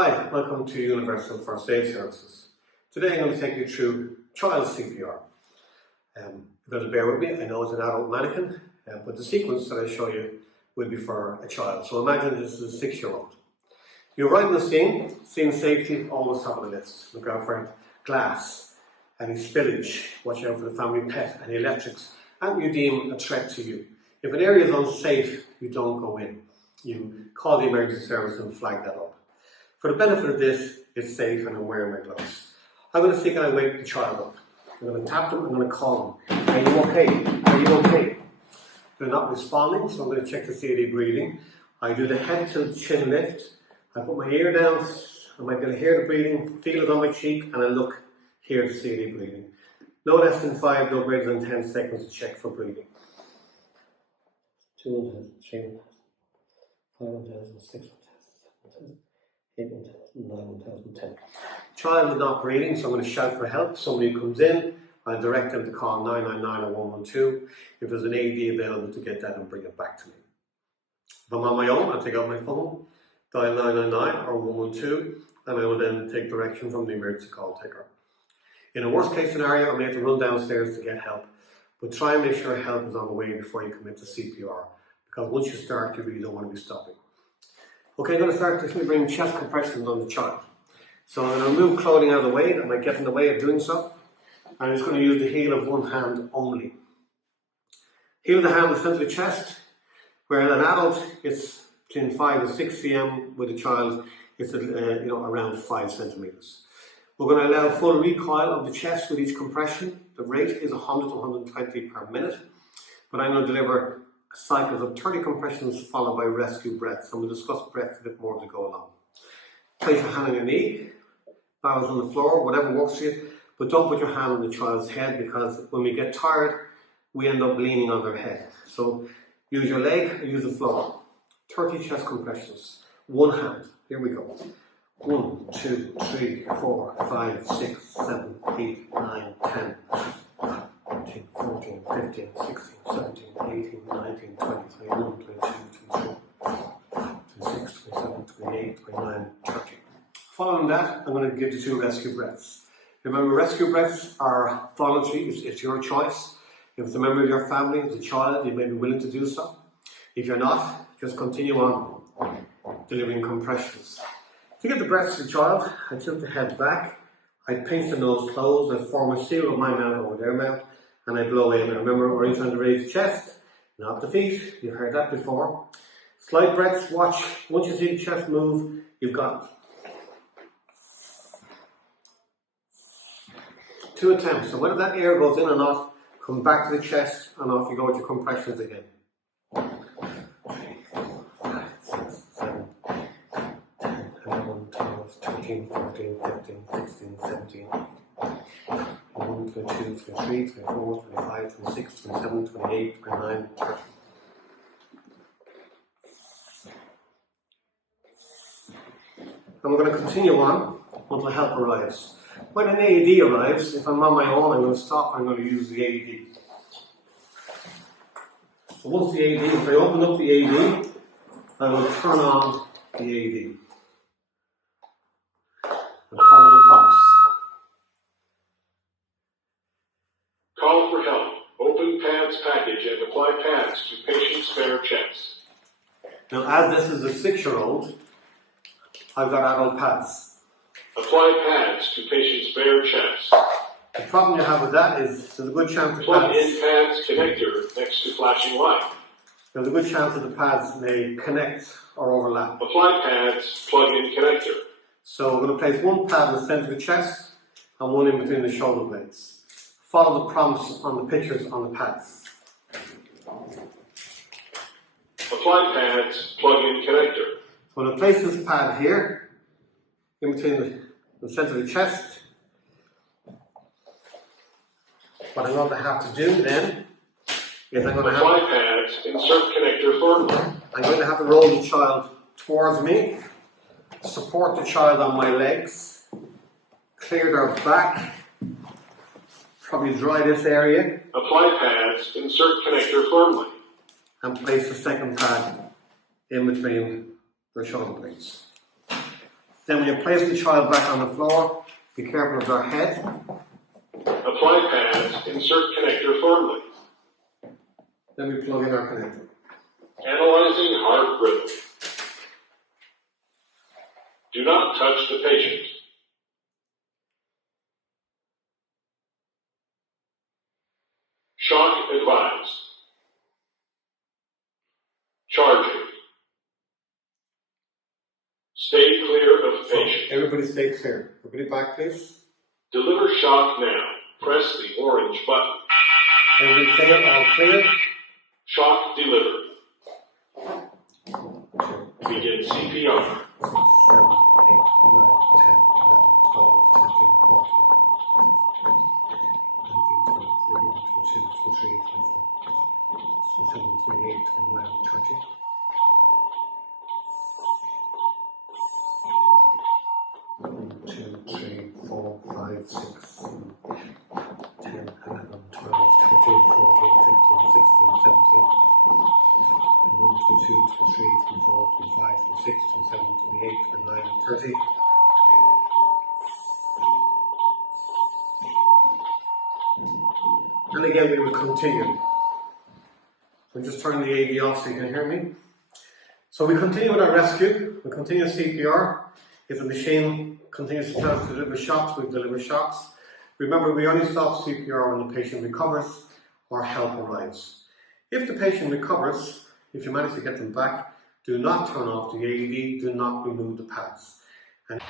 Hi, welcome to Universal First Aid Services. Today I'm going to take you through child CPR. You've got to bear with me, I know it's an adult mannequin, but the sequence that I show you will be for a child. So imagine this is a 6-year-old. You arrive on the scene safety, always top of the list. Look out for glass, any spillage, watch out for the family pet, any electrics, and you deem a threat to you. If an area is unsafe, you don't go in. You call the emergency service and flag that up. For the benefit of this, it's safe and I'm wearing my gloves. I'm going to see can I wake the child up. I'm going to tap them, I'm going to call them. Are you okay? Are you okay? They're not responding, so I'm going to check the CAD breathing. I do the head to chin lift. I put my ear down, I might be able to hear the breathing, feel it on my cheek, and I look, hear the CAD breathing. No less than 5, no greater than 10 seconds to check for breathing. 2 1 3 1 5 1 6 1 8 1 9 1 10. Child is not breathing, so I'm going to shout for help. Somebody comes in, I'll direct them to call 999 or 112 if there's an AED available to get that and bring it back to me. If I'm on my own, I'll take out my phone, dial 999 or 112, and I will then take direction from the emergency call taker. In a worst case scenario, I may have to run downstairs to get help, but try and make sure help is on the way before you commit to CPR, because once you start, you really don't want to be stopping. Okay, I'm going to start to bring chest compressions on the child. So I'm going to remove clothing out of the way, that might get in the way of doing so. I'm just going to use the heel of one hand only. Heel of the hand is center of the chest, where an adult it's between 5 and 6 cm, with a child it's around 5 centimeters. We're going to allow full recoil of the chest with each compression. The rate is 100 to 120 per minute, but I'm going to deliver cycles of 30 compressions followed by rescue breaths, and we'll discuss breaths a bit more to go along. Place your hand on your knee, balance on the floor, whatever works for you, but don't put your hand on the child's head, because when we get tired, we end up leaning on their head. So use your leg or use the floor. 30 chest compressions, one hand. Here we go. 1, 2, 3, 4, 5, 6, 7, 8, 9, 10. 13, 14, 15, 16, 17, 18, 19, 20, 21, 22, 23, 26, 27, 28, 29, 30. Following that, I'm going to give you 2 rescue breaths. Remember, rescue breaths are voluntary, it's your choice. If it's a member of your family, it's a child, you may be willing to do so. If you're not, just continue on delivering compressions. To get the breaths to the child, I tilt the head back, I pinch the nose closed, I form a seal of my mouth over their mouth, and I blow in. Remember, we're trying to raise the chest, not the feet. You've heard that before. Slight breaths, watch. Once you see the chest move, you've got 2 attempts. So whether that air goes in or not, come back to the chest, and off you go with your compressions again. 3, 4, 5, 6, 7, 10, 11, 12, 13, 14, 15, 16, 17, 1, 22, 23, 24, 25, 26, 27, 28, 29, 30. And we're going to continue on until help arrives. When an AED arrives, if I'm on my own, I'm going to stop, I'm going to use the AED. So once the AED, if I open up the AED, I will turn on the AED. And follow the prompts. Call for help. Open pads package and apply pads to patient's bare chest. Now, as this is a 6-year-old, I've got adult pads. Apply pads to patient's bare chest. The problem you have with that is there's a good chance the Plug pads, in pads connector next to flashing light. there's a good chance that the pads may connect or overlap. Apply pads, plug in connector. So we're going to place one pad in the center of the chest and one in between the shoulder blades. Follow the prompts on the pictures on the pads. Apply pads, plug in connector. So I'm going to place this pad here, in between the center of the chest. What I'm going to have to do then is Apply pads, insert connector firmly. I'm going to have to roll the child towards me, support the child on my legs, clear their back, probably dry this area. Apply pads, insert connector firmly. And place the second pad in between their shoulder blades. Then when you place the child back on the floor, be careful of their head. Apply pads, insert connector firmly. Then we plug in our connector. Analyzing heart rhythm. Do not touch the patient. Shock advised. Charging. Stay clear of patient. Everybody stay clear. Everybody back, please. Deliver shock now. Press the orange button. Everybody clear, all clear. Shock delivered. Begin CPR. 7, 8, 9, 10, 11, 12, 13, 14, 19, 20, 21, 22, 23, 24, 27, 28, 29, 30. 1, 2, 3, 4, 5, 6, 7, 10, 11, 12, 13, 14, 15, 16, 17. 1, 2, 3, 4, 5, 6, 7, 28, 29, 30. And again, we will continue. So just turn the AV off so you can hear me. So we continue with our rescue. We continue CPR. If the machine continues to tell us to deliver shocks, we deliver shocks. Remember, we only stop CPR when the patient recovers or help arrives. If the patient recovers, if you manage to get them back, do not turn off the AED, do not remove the pads. And